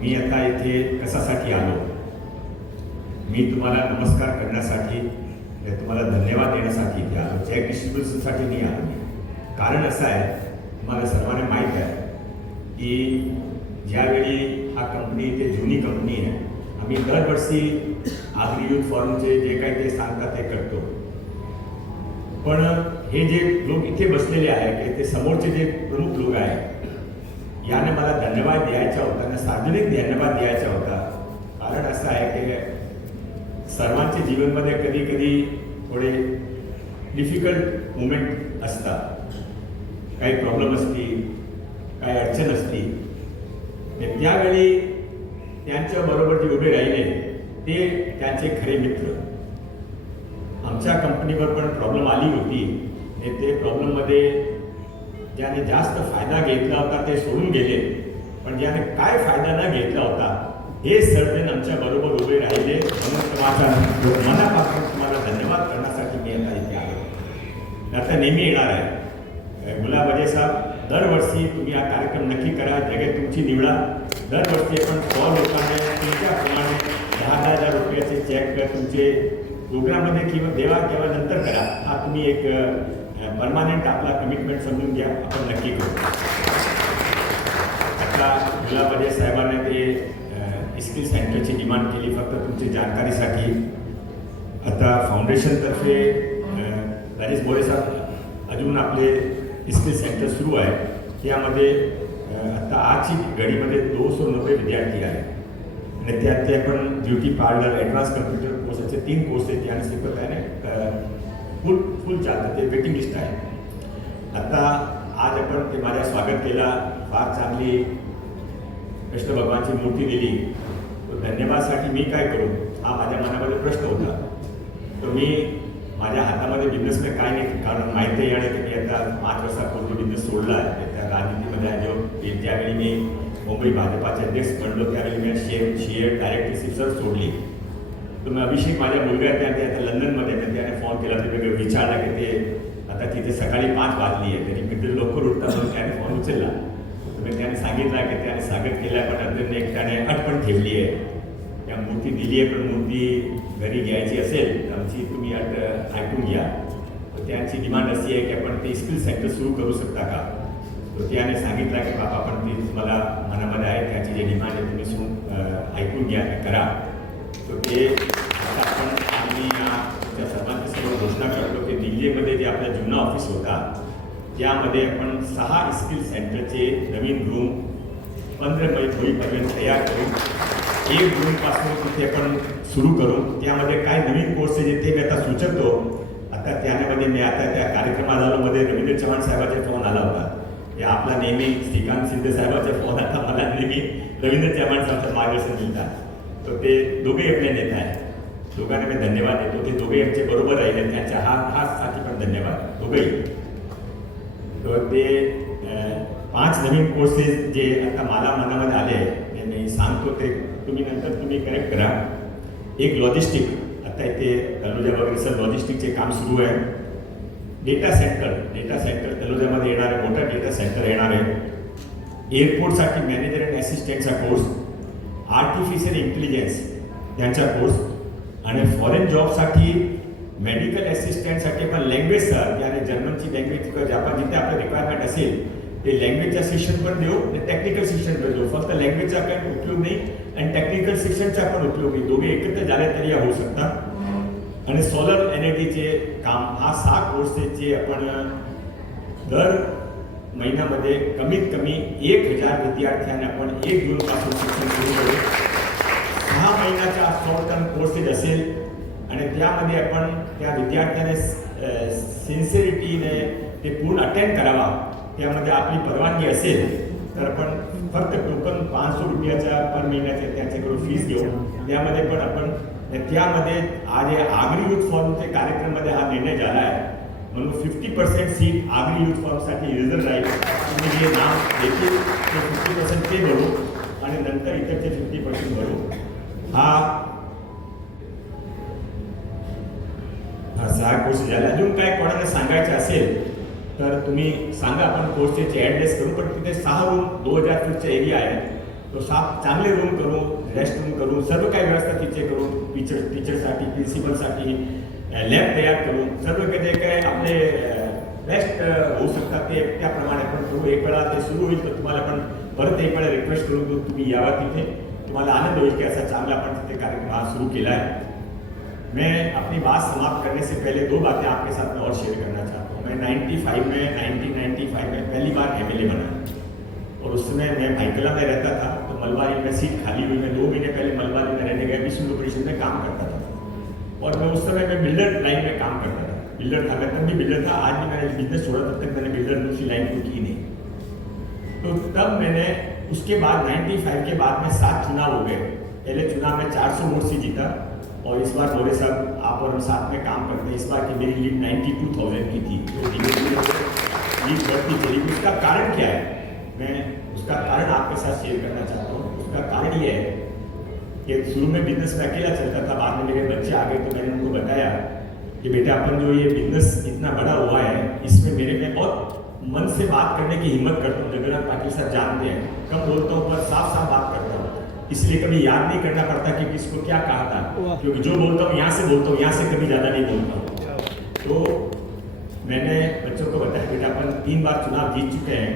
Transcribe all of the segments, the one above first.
मी आता इथे कशासाठी आलो? मी तुम्हाला नमस्कार करण्यासाठी, तुम्हाला धन्यवाद देण्यासाठी इथे आलो. चेक डिस्ट्रीब्युशनसाठी नाही आलो मी. कारण असं आहे, तुम्हाला सर्वांना माहीत आहे की ज्यावेळी हा कंपनी इथे जुनी कंपनी आहे, आम्ही दरवर्षी आगरी युथ फॉरमचे जे काही ते सांगतात ते करतो. पण हे जे लोक इथे बसलेले आहेत, ते समोरचे जे प्रमुख लोक आहेत, याने मला धन्यवाद द्यायचा होता आणि सार्वजनिक धन्यवाद द्यायचा होता. कारण असं आहे की सर्वांच्या जीवनमध्ये कधी कधी थोडे डिफिकल्ट मुमेंट असतात, काही प्रॉब्लेम असतील, काही अडचण असती. त्यावेळी त्यांच्याबरोबर जे उभे राहिले ते त्यांचे खरे मित्र. आमच्या कंपनीवर पण प्रॉब्लेम आली होती आणि ते प्रॉब्लेममध्ये ज्याने जास्त फायदा घेतला होता ते सोडून गेले, पण ज्याने काय फायदा न घेतला होता हे सर्वजण आमच्या बरोबर उभे राहिले. म्हणून माझ्या मनापासून तुम्हाला धन्यवाद करण्यासाठी मी आता इथे आलो. आता नेहमी येणार आहे. गुलाब अजय साहेब, दरवर्षी तुम्ही हा कार्यक्रम नक्की करा, जगह तुमची निवडा. दरवर्षी आपण 100 लोकांना तुमच्याप्रमाणे 10,000 रुपयाचे चेक तुमचे प्रोग्राममध्ये किंवा देवा किंवा नंतर करा. हा तुम्ही एक परमानंट आपला कमिटमेंट समजून घ्या. आपण नक्की करू. आता गुलाब अजय साहेबांनी ते स्किल सेंटरची डिमांड केली, फक्त तुमची जानकारीसाठी. आता फाउंडेशनतर्फे राजेश बोरे साहेब अजून आपले स्किल सेंटर सुरू आहे. त्यामध्ये आता आजची घडीमध्ये 290 विद्यार्थी आहेत आणि त्यात ते आपण beauty parlour, advance computer course असे 3 कोर्स आहेत त्याने शिकवत आहे. फुल चालतं, ते वेटिंग लिस्ट आहे. आता आज आपण ते माझ्या स्वागत केला, फार चांगली कृष्ण भगवानची मूर्ती दिली. तो धन्यवादसाठी मी काय करू हा माझ्या मनामध्ये प्रश्न होता. तर मी माझ्या हातामध्ये बिझनेस काय नाही, कारण माहिती आहे आणि मी आता 5 वर्षापूर्वी बिझनेस सोडला आहे. त्या राजनीतीमध्ये ज्यावेळी मी मुंबई भाजपाचे अध्यक्ष बनलो त्यावेळी मी शेअर डायरेक्टरशिप सर सोडली. तर मग अभिषेक माझ्या मुलगा त्याने आता लंडनमध्ये त्याने फोन केला, ते विचारला की ते आता तिथे सकाळी 5 वाजली आहे, तरी किती लवकर उठतात म्हणून त्याने फोन उचलला. तर त्याने सांगितलं की त्याने स्वागत केलं, पण अजून एक त्याने अट पण ठेवली आहे. त्या मूर्ती दिली आहे, पण मूर्ती घरी घ्यायची असेल तर आमची तुम्ही अट ऐकून घ्या. तर त्यांची डिमांड अशी आहे की आपण ते स्किल सेंटर सुरू करू शकता का? तर त्याने सांगितलं की बाबा आपण ती तुम्हाला मनामध्ये आहे, त्याची जी डिमांड आहे तुम्ही ऐकून घ्या, करा. तर ते आता आपण आम्ही त्या सर्वांची समोर घोषणा करतो की दिल्लीमध्ये जे आपला जुना ऑफिस होता त्यामध्ये आपण 6 स्किल सेंटरचे नवीन रूम 15 होईपर्यंत तयार करून 1 रूमपासून तिथे आपण सुरू करून त्यामध्ये काय नवीन कोर्स आहे ते मी आता सुचवतो. आता त्यामध्ये मी आता त्या कार्यक्रमामध्ये रवींद्र चव्हाण साहेबांचा फोन आला होता. हे आपला नेहमी श्रीकांत शिंदे साहेबांचा फोन आता मला नेहमी रवींद्र चव्हाण साहेबांचं मार्गदर्शन मिळतात. तर ते दोघेही आपले नेते आहेत. दोघांना मी धन्यवाद देतो. ते दोघे आमचे बरोबर राहिले, त्यांच्या हासाठी पण धन्यवाद दोघेही. तर ते 5 नवीन कोर्सेस जे आता मला मनामध्ये आले ते मी सांगतो, ते तुम्ही नंतर तुम्ही करेक्ट करा. एक लॉजिस्टिक, आता इथे तलोजा वगैरे सर लॉजिस्टिकचे काम सुरू आहे. डेटा सेंटर तलोजामध्ये येणार आहे, मोठा डेटा सेंटर येणार आहे. एअरपोर्टसाठी मॅनेजर अँड असिस्टंटचा कोर्स, आर्टिफिशियल इंटेलिजन्स त्यांचा कोर्स, आणि फॉरेन जॉबसाठी मेडिकल असिस्टंटसाठी पण लँग्वेज सर त्याने जर्मनची लँग्वेज किंवा आपण जिथे आपलं रिक्वायरमेंट असेल ते लँग्वेजचा सेशन पण देऊ आणि टेक्निकल सेशन पण देऊ. फक्त लँग्वेजचा काही उपयोग नाही आणि टेक्निकल सेशनचा पण उपयोग नाही. दोघे एकत्र झाले तरी होऊ शकतात. आणि सोलर एनर्जीचे काम, हा 6 कोर्सेस जे आपण दर महिन्यामध्ये कमीत कमी 1000 विद्यार्थ्यांना आपण 1 जूनपासून शिक्षण सुरू करू. 6 महिन्याचा शॉर्ट टर्म कोर्सेस असेल आणि त्यामध्ये आपण त्या विद्यार्थ्याने सिन्सिरिटीने ते पूर्ण अटेंड करावा. त्यामध्ये आपली परवानगी असेल तर आपण फक्त टोकन 500 रुपयाच्या पर महिन्याचे त्यांच्याकडून फीस घेऊ. त्यामध्ये पण आपण त्यामध्ये आज आगरी युथ फॉर्मचे कार्यक्रमामध्ये हा निर्णय झाला आहे. म्हणून 50% सीट आगरी युथ फॉर्मसाठी रिझर्व राहील. तुम्ही जे नाव देतील ते 50% ते भरू आणि नंतर इतरचे 50% भरू. हा 6 कोर्स झाला. अजून काय कोणाला सांगायचं असेल तर तुम्ही सांगा, आपण कोर्सचे ॲड्रेस करू. पण तिथे 6 रूम 2000 फूटचा एरिया आहे. तो साफ चांगले रूम करू, रेस्ट रूम करू, सर्व काही व्यवस्था तिथे करू, टीचरसाठी प्रिन्सिपलसाठी लॅब तयार करू, सर्व काही जे काय आपले बेस्ट होऊ शकतात ते त्याप्रमाणे आपण करू. एक वेळा ते सुरू होईल तर तुम्हाला पण परत एक वेळा रिक्वेस्ट करू की तुम्ही यावा तिथे. तुम्हाला आनंद होईल की ऐसा चांगला अपन तिथे कार्यक्रम आज शुरू किया है. मैं अपनी बात समाप्त करने से पहले दो बातें आपके साथ में और शेयर करना चाहता हूँ. मैं 1995 में पहली बार MLA बना और उस समय मैं भाईकला में रहता था. तो मलबारी में सीट खाली हुई. मैं 2 महीने पहले मलबारी में रहने गया, विश्व परिषद में काम करता था और मैं उस समय मैं बिल्डर लाइन में काम करता था. बिल्डर था, मैं तब भी बिल्डर था. आज भी मैंने बिजनेस छोड़ा, तब तक मैंने बिल्डर दूसरी लाइन को की नहीं. तो तब मैंने उसके बाद 95 के बाद में 7 चुनाव हो गए. पहले चुनाव में 400 वोट से जीता और इस बार मोरे साहब आप और हम साथ में काम करते हैं. इस बार की मेरी लीड 92,000 की थी. तो लीड बढ़ती चली. उसका कारण क्या है, मैं उसका कारण आपके साथ शेयर करना चाहता हूँ. उसका कारण ये है कि शुरू में बिजनेस में अकेला चलता था, बाद में मेरे बच्चे आ गए तो मैंने उनको बताया कि बेटा अपन जो ये बिजनेस इतना बड़ा हुआ है, इसमें मेरे में बहुत मन से बात करने की हिम्मत करता हूँ. जगन्नाथ पाटिल साहब जानते हैं, कम बोलता हूँ पर साफ साफ बात करता हूँ. इसलिए कभी याद नहीं करना पड़ता कि किसको क्या कहा था, क्योंकि जो बोलता हूँ यहाँ से बोलता हूँ, यहाँ से कभी ज़्यादा नहीं बोलता हूँ. तो मैंने बच्चों को बताया बेटा अपन 3 बार चुनाव जीत चुके हैं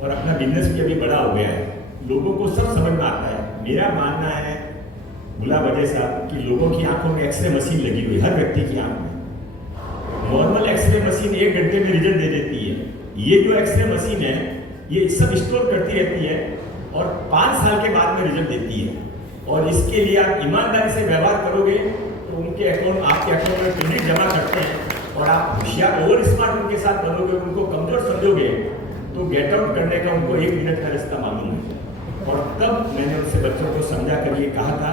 और अपना बिजनेस भी अभी बड़ा हो गया है. लोगों को सब समझ में आता है. मेरा मानना है भुला वजह साहब कि लोगों की आंखों में एक्सरे मशीन लगी हुई, हर व्यक्ति की आंख में. नॉर्मल एक्सरे मशीन 1 घंटे में रिजल्ट दे देती है. ये जो एक्सरे मशीन है ये सब स्टोर करती रहती है और 5 साल के बाद में रिजल्ट देती है. और इसके लिए आप ईमानदारी से व्यवहार करोगे तो उनके अकाउंट, आपके अकाउंट में क्रेडिट जमा करते हैं. और आप होशियार ओवर स्मार्ट उनके साथ बनोगे, उनको कमजोर समझोगे तो गेट आउट करने का उनको 1 मिनट का रास्ता मालूम है. और तब मैंने उनसे बच्चों को समझा कर ये कहा था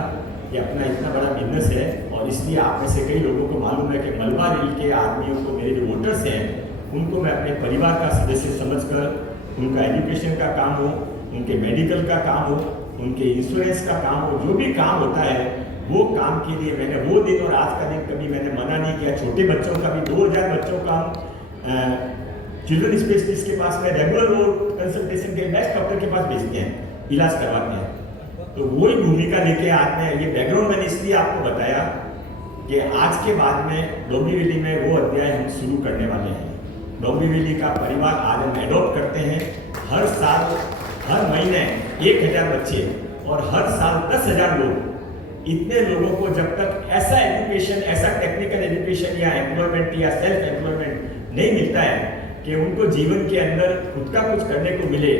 कि अपना इतना बड़ा बिजनेस है और इसलिए आप में से कई लोगों को मालूम है कि मलबा रेल के आदमियों को, मेरे जो वोटर्स हैं, उनको मैं अपने परिवार का सदस्य समझकर उनका एजुकेशन का काम हो, उनके मेडिकल का काम हो, उनके इंश्योरेंस का काम हो, जो भी काम होता है वो काम के लिए मैंने वो दिन और आज का दिन कभी मैंने मना नहीं किया. छोटे बच्चों का भी 2000 बच्चों का चिल्ड्रन स्पेशलिस्ट के पास में रेगुलर वो कंसल्टेशन के बेस्ट डॉक्टर के पास भेजते हैं, इलाज करवाते हैं. तो वही भूमिका लेके आज मैं ये बैकग्राउंड मैंने इसलिए आपको बताया कि आज के बाद में डोंबिवली में वो अध्याय हम शुरू करने वाले हैं. डोंबिवली का परिवार आज हम एडॉप्ट करते हैं. हर साल, हर महीने 1000 बच्चे और हर साल 10,000 लोग. इतने लोगों को जब तक ऐसा एजुकेशन, ऐसा टेक्निकल एजुकेशन या एम्प्लॉयमेंट या सेल्फ एम्प्लॉयमेंट नहीं मिलता है कि उनको जीवन के अंदर खुद का कुछ करने को मिले,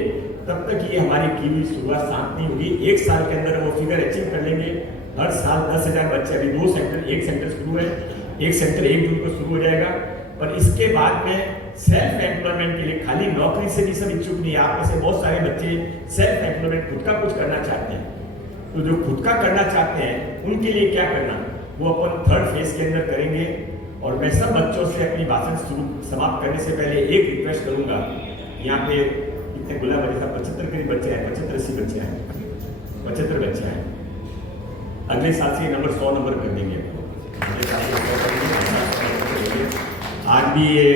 तब तक ये हमारी की हुई शुरुआत शांत नहीं होगी. 1 साल के अंदर वो फिगर अचीव कर लेंगे. हर साल 10,000 बच्चे. अभी 2 सेंटर, 1 सेंटर शुरू है, 1 सेंटर 1 जून को शुरू हो जाएगा. पर इसके बाद में सेल्फ एम्प्लॉयमेंट के लिए खाली नौकरी से भी सब इच्छुक नहीं है. आप में से बहुत सारे बच्चे सेल्फ एम्प्लॉयमेंट, खुद का कुछ करना चाहते हैं. तो जो खुद का करना चाहते हैं उनके लिए क्या करना, वो अपन 3rd फेज के अंदर करेंगे. और मैं सब बच्चों से अपनी भाषण समाप्त करने से पहले एक रिक्वेस्ट करूंगा. यहाँ पे इतने गुलाब बच्चे, 75 करीब बच्चे हैं, 75-80 बच्चे हैं, 75 बच्चे हैं. अगले साल से नंबर 100 नंबर कर देंगे. आज भी ये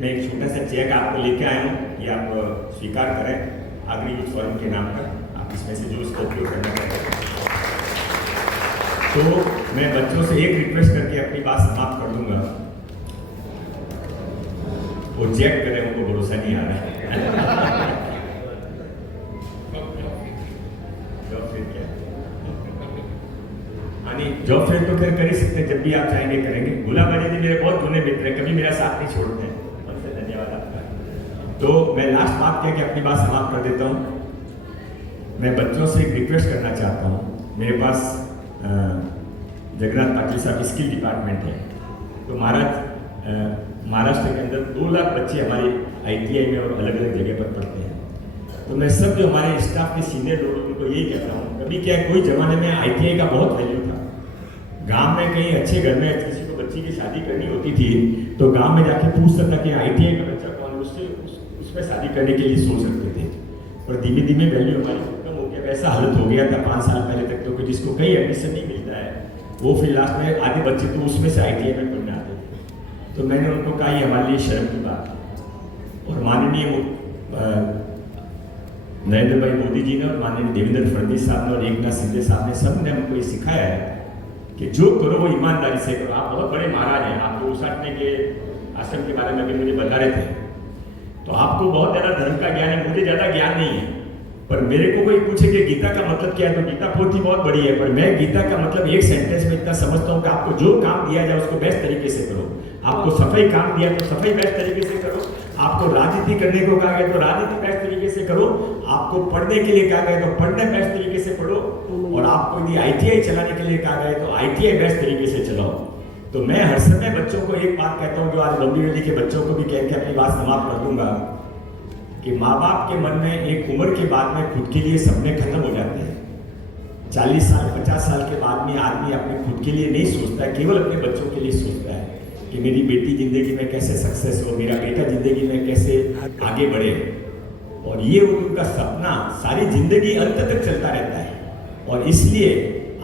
मैं एक छोटा सा चेक आपको लेके आया हूँ, ये आप स्वीकार करें अग्नि यूथ फोरम के नाम का. आप इसमें से जो इसका उपयोग करना चाहते हैं. तो मैं बच्चों से एक रिक्वेस्ट करके अपनी बात समाप्त कर दूंगा. वो चेक करें, उनको भरोसा नहीं आ रहा है. जॉब फेयर तो खैर कर ही सकते हैं, जब भी आप चाहेंगे करेंगे. गुलाबाजी जी मेरे बहुत जूने मित्र हैं, कभी मेरा साथ नहीं छोड़ते हैं. बहुत धन्यवाद आपका. तो मैं लास्ट बात कह के अपनी बात समाप्त कर देता हूँ. मैं बच्चों से एक रिक्वेस्ट करना चाहता हूँ. मेरे पास जगन्नाथ पाटिल साहब स्किल डिपार्टमेंट है. तो महाराष्ट्र के अंदर 2 लाख बच्चे हमारे ITI में और अलग अलग जगह पर पढ़ते हैं. तो मैं सब जो हमारे स्टाफ के सीनियर लोग उनको यही कहता हूँ, कभी क्या है, कोई ज़माने में ITI का बहुत वैल्यू था. गांव में कहीं अच्छे घर में किसी को बच्ची की शादी करनी होती थी तो गांव में जाके पूछ सकता कि ITI का बच्चा कौन, उससे उसमें शादी करने के लिए सोच सकते थे. पर धीमे धीमे वैल्यू हमारी कम हो गया. वैसा हालत हो गया था 5 साल पहले तक तो कि जिसको कहीं एडमिशन नहीं मिलता है वो फिर लास्ट में आधे बच्चे तो उसमें से ITI में पढ़ने आते थे. तो मैंने उनको कहा ये हमारे लिए शर्म की बात है. और माननीय नरेंद्र भाई मोदी जी ने और माननीय देवेंद्र फडणवीस साहब ने और एकनाथ शिंदे साहब ने सब ने हमको ये सिखाया है कि जो करो वो ईमानदारी से करो। आप बहुत बड़े महाराज हैं, आप तो उसाटने के आश्रम के बारे में अभी मुझे बता रहे थे, तो आपको बहुत ज़्यादा धर्म का ज्ञान है, मुझे ज़्यादा ज्ञान नहीं है। पर मेरे को कोई पूछे कि गीता का मतलब क्या है, तो गीता पोथी बहुत बड़ी है, पर मैं गीता का मतलब एक सेंटेंस में इतना समझता हूँ कि आपको जो काम दिया जाए उसको बेस्ट तरीके से करो। आपको सफाई काम दिया तो सफाई बेस्ट तरीके से करो, आपको राजनीति करने को कहा गया तो राजनीति बेस्ट तरीके से करो, आपको पढ़ने के लिए कहा गया तो पढ़ने बेस्ट तरीके से पढ़ो, और आपको यदि ITI चलाने के लिए कहा गया तो ITI बेस्ट तरीके से चलाओ। तो मैं हर समय बच्चों को एक बात कहता हूँ, जो आज लंबी वैली के बच्चों को भी कह के अपनी बात समाप्त कर दूंगा, कि माँ बाप के मन में एक उम्र के बाद में खुद के लिए सपने खत्म हो जाते हैं। 40 साल 50 साल के बाद में आदमी अपने खुद के लिए नहीं सोचता है, केवल अपने बच्चों के लिए सोचता है कि मेरी बेटी जिंदगी में कैसे सक्सेस हो, मेरा बेटा जिंदगी में कैसे आगे बढ़े, और ये उनका सपना सारी जिंदगी अंत तक चलता रहता है। और इसलिए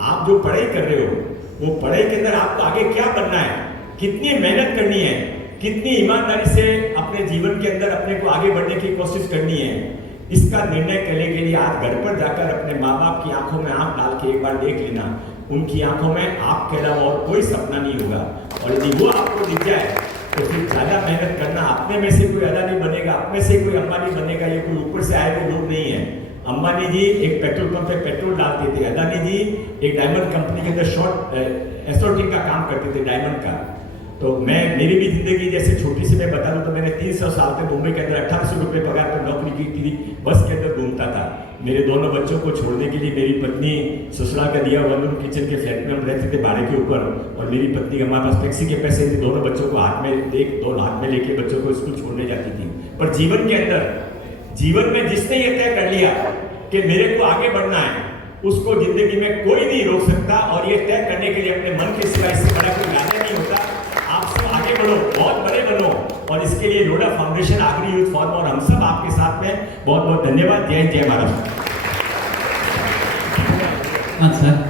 आप जो पढ़ाई कर रहे हो, वो पढ़ाई के अंदर आपको आगे क्या बनना है, कितनी मेहनत करनी है, कितनी ईमानदारी से अपने जीवन के अंदर अपने को आगे बढ़ने की कोशिश करनी है, इसका निर्णय करने के लिए आज घर पर जाकर अपने माँ बाप की आंखों में आंख डाल के एक बार देख लेना, उनकी आंखों में आपके अलावा और कोई सपना नहीं होगा। और यदि वो आपको दिख जाए तो फिर ज़्यादा मेहनत करना, अपने में से कोई अदानी बनेगा, अपने से कोई अंबानी बनेगा, ये कोई ऊपर से आए हुए लोग नहीं है। अंबानी जी एक पेट्रोल पंप पे पेट्रोल डालते थे, अदानी जी एक डायमंड कंपनी के अंदर शॉर्ट एसोर्टिंग का काम करते थे, डायमंड का। तो मेरी भी जिंदगी जैसे छोटी सी मैं बता दूं तो मैंने 300 साल तक मुंबई के अंदर 1800 रुपये पगार पर नौकरी की थी, बस के अंदर घूमता था। मेरे दोनों बच्चों को छोड़ने के लिए मेरी पत्नी ससुराल का दिया वन रूम किचन के फ्लैट में हम रहते थे भाड़े के ऊपर, और मेरी पत्नी हमारे पास टैक्सी के पैसे थे, दोनों बच्चों को हाथ में दो हाथ में लेके बच्चों को स्कूल छोड़ने जाती थी। पर जीवन में जिसने ये तय कर लिया कि मेरे को आगे बढ़ना है, उसको जिंदगी में कोई नहीं रोक सकता। और ये तय करने के लिए अपने मन के सिवा इससे बड़ा कोई राजा नहीं होता। आप सब आगे बढ़ो, बहुत बड़े बनो, और इसके लिए Lodha foundation, Agri youth forum और हम सब आपके साथ में। बहुत बहुत धन्यवाद। जय जय महाराज। अच्छा।